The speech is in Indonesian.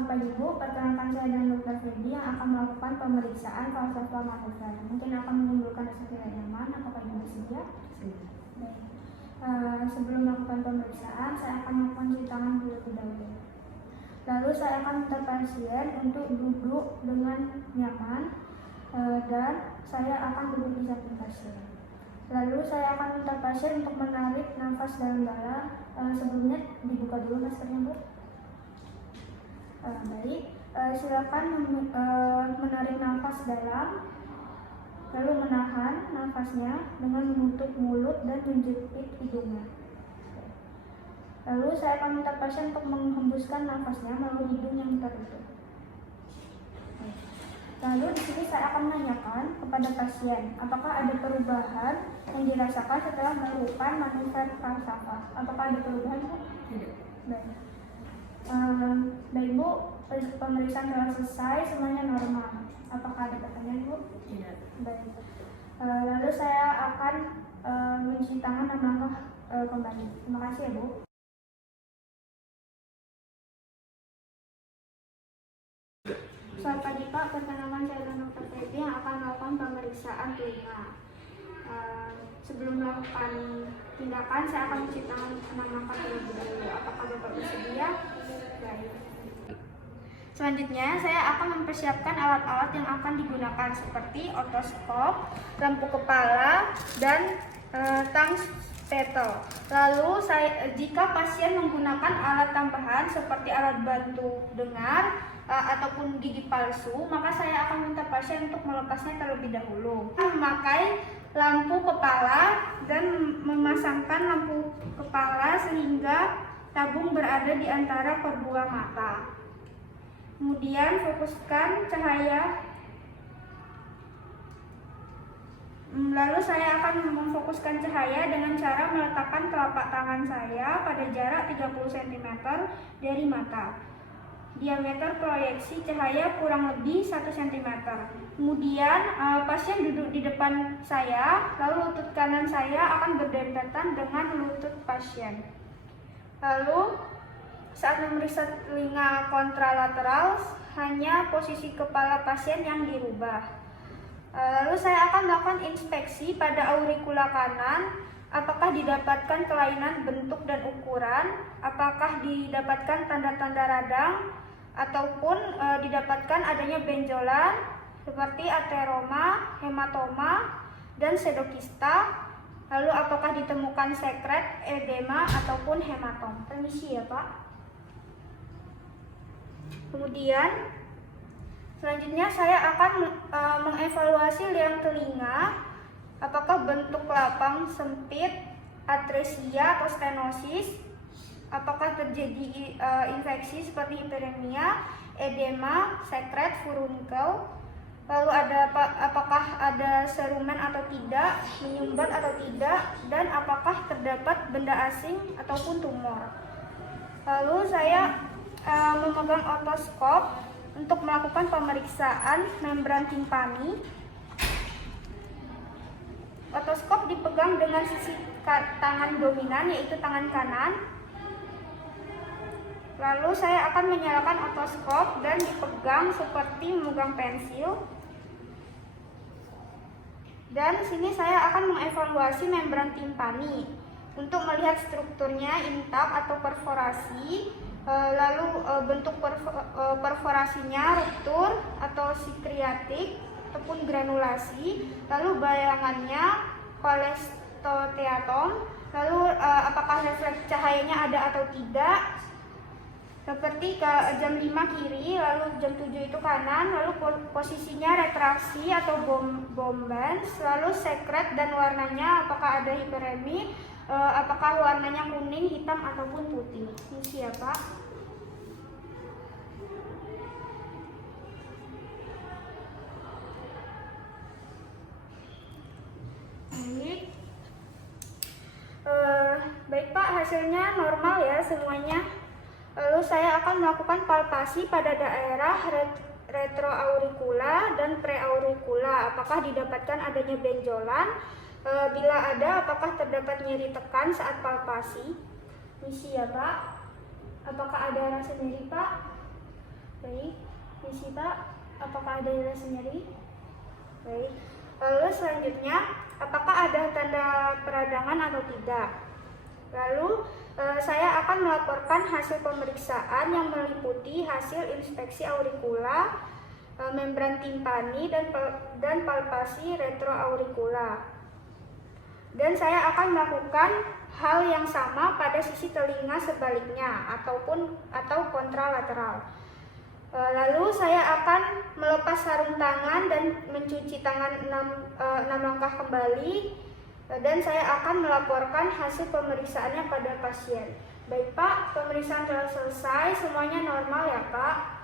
Selamat pagi Bu, perkenalkan saya dengan Dr. Feby yang akan melakukan pemeriksaan falsafah manover. Mungkin akan menimbulkan rasa tidak nyaman, apakah Ibu bersedia? Baik. Sebelum melakukan pemeriksaan, saya akan melakukan cuci tangan terlebih dahulu. Lalu saya akan minta pasien untuk duduk dengan nyaman dan saya akan duduk di samping pasien. Lalu saya akan minta pasien untuk menarik nafas dalam-dalam. Sebelumnya dibuka dulu maskernya Bu. Baik, silakan menarik nafas dalam, lalu menahan nafasnya dengan menutup mulut dan menjepit hidungnya. Lalu saya akan minta pasien untuk menghembuskan nafasnya melalui hidung yang tertutup. Lalu di sini saya akan menanyakan kepada pasien, apakah ada perubahan yang dirasakan setelah melakukan manuver falsafah? Apakah ada perubahan Bu? Tidak. Baik. Baik Bu, pemeriksaan telah selesai, semuanya normal. Apakah ada pertanyaan Bu? Tidak. Baik. Lalu saya akan mencuci tangan dan melangkah kembali. Terima kasih ya Bu. Selamat pagi Pak, perkenalkan saya Dr. Feby yang akan melakukan pemeriksaan telinga. Sebelum melakukan tindakan, saya akan mencuci tangan dan melangkah terlebih dahulu. Apakah Bapak bersedia? Baik. Selanjutnya, saya akan mempersiapkan alat-alat yang akan digunakan seperti otoskop, lampu kepala, dan tang speedo. Lalu, jika pasien menggunakan alat tambahan seperti alat bantu dengar ataupun gigi palsu, maka saya akan minta pasien untuk melepasnya terlebih dahulu. Memakai lampu kepala dan memasangkan lampu kepala sehingga tabung berada di antara kedua mata. Kemudian fokuskan cahaya. Lalu saya akan memfokuskan cahaya dengan cara meletakkan telapak tangan saya pada jarak 30 cm dari mata. Diameter proyeksi cahaya kurang lebih 1 cm. Kemudian pasien duduk di depan saya, lalu lutut kanan saya akan berdempetan dengan lutut pasien. Lalu saat memeriksa telinga kontralateral, hanya posisi kepala pasien yang dirubah. Lalu saya akan melakukan inspeksi pada auricula kanan, apakah didapatkan kelainan bentuk dan ukuran, apakah didapatkan tanda-tanda radang, ataupun didapatkan adanya benjolan seperti ateroma, hematoma, dan pseudokista. Lalu apakah ditemukan sekret, edema, ataupun hematom. Permisi ya Pak. Kemudian selanjutnya saya akan mengevaluasi liang telinga, apakah bentuk lapang sempit, atresia atau stenosis, apakah terjadi infeksi seperti hiperemia, edema, sekret, furunkel, lalu apakah ada serumen atau tidak, menyumbat atau tidak, dan apakah terdapat benda asing ataupun tumor. Lalu saya memegang otoskop untuk melakukan pemeriksaan membran timpani. Otoskop dipegang dengan sisi tangan dominan, yaitu tangan kanan. Lalu saya akan menyalakan otoskop dan dipegang seperti memegang pensil. Dan sini saya akan mengevaluasi membran timpani untuk melihat strukturnya intak atau perforasi. Lalu bentuk perforasinya ruptur atau sikriatik ataupun granulasi, lalu bayangannya kolesteatom, lalu apakah refleks cahayanya ada atau tidak, seperti ke jam 5 kiri, lalu jam 7 itu kanan, lalu posisinya retraksi atau bombans, lalu sekret dan warnanya apakah ada hiperemi, apakah warnanya kuning, hitam, ataupun putih. Ini siapa? Baik Pak, hasilnya normal ya semuanya. Lalu saya akan melakukan palpasi pada daerah retroauricula dan preauricula. Apakah didapatkan adanya benjolan? Bila ada, apakah terdapat nyeri tekan saat palpasi? Misi ya Pak. Apakah ada rasa nyeri Pak? Baik, misi Pak, apakah ada nilai sendiri? Baik, lalu selanjutnya, apakah ada tanda peradangan atau tidak? Lalu, saya akan melaporkan hasil pemeriksaan yang meliputi hasil inspeksi auricula, membran timpani, dan palpasi retroauricula. Dan saya akan melakukan hal yang sama pada sisi telinga sebaliknya atau kontralateral. Lalu saya akan melepas sarung tangan dan mencuci tangan 6 langkah kembali, dan saya akan melaporkan hasil pemeriksaannya pada pasien. Baik Pak, pemeriksaan telah selesai, semuanya normal ya Pak.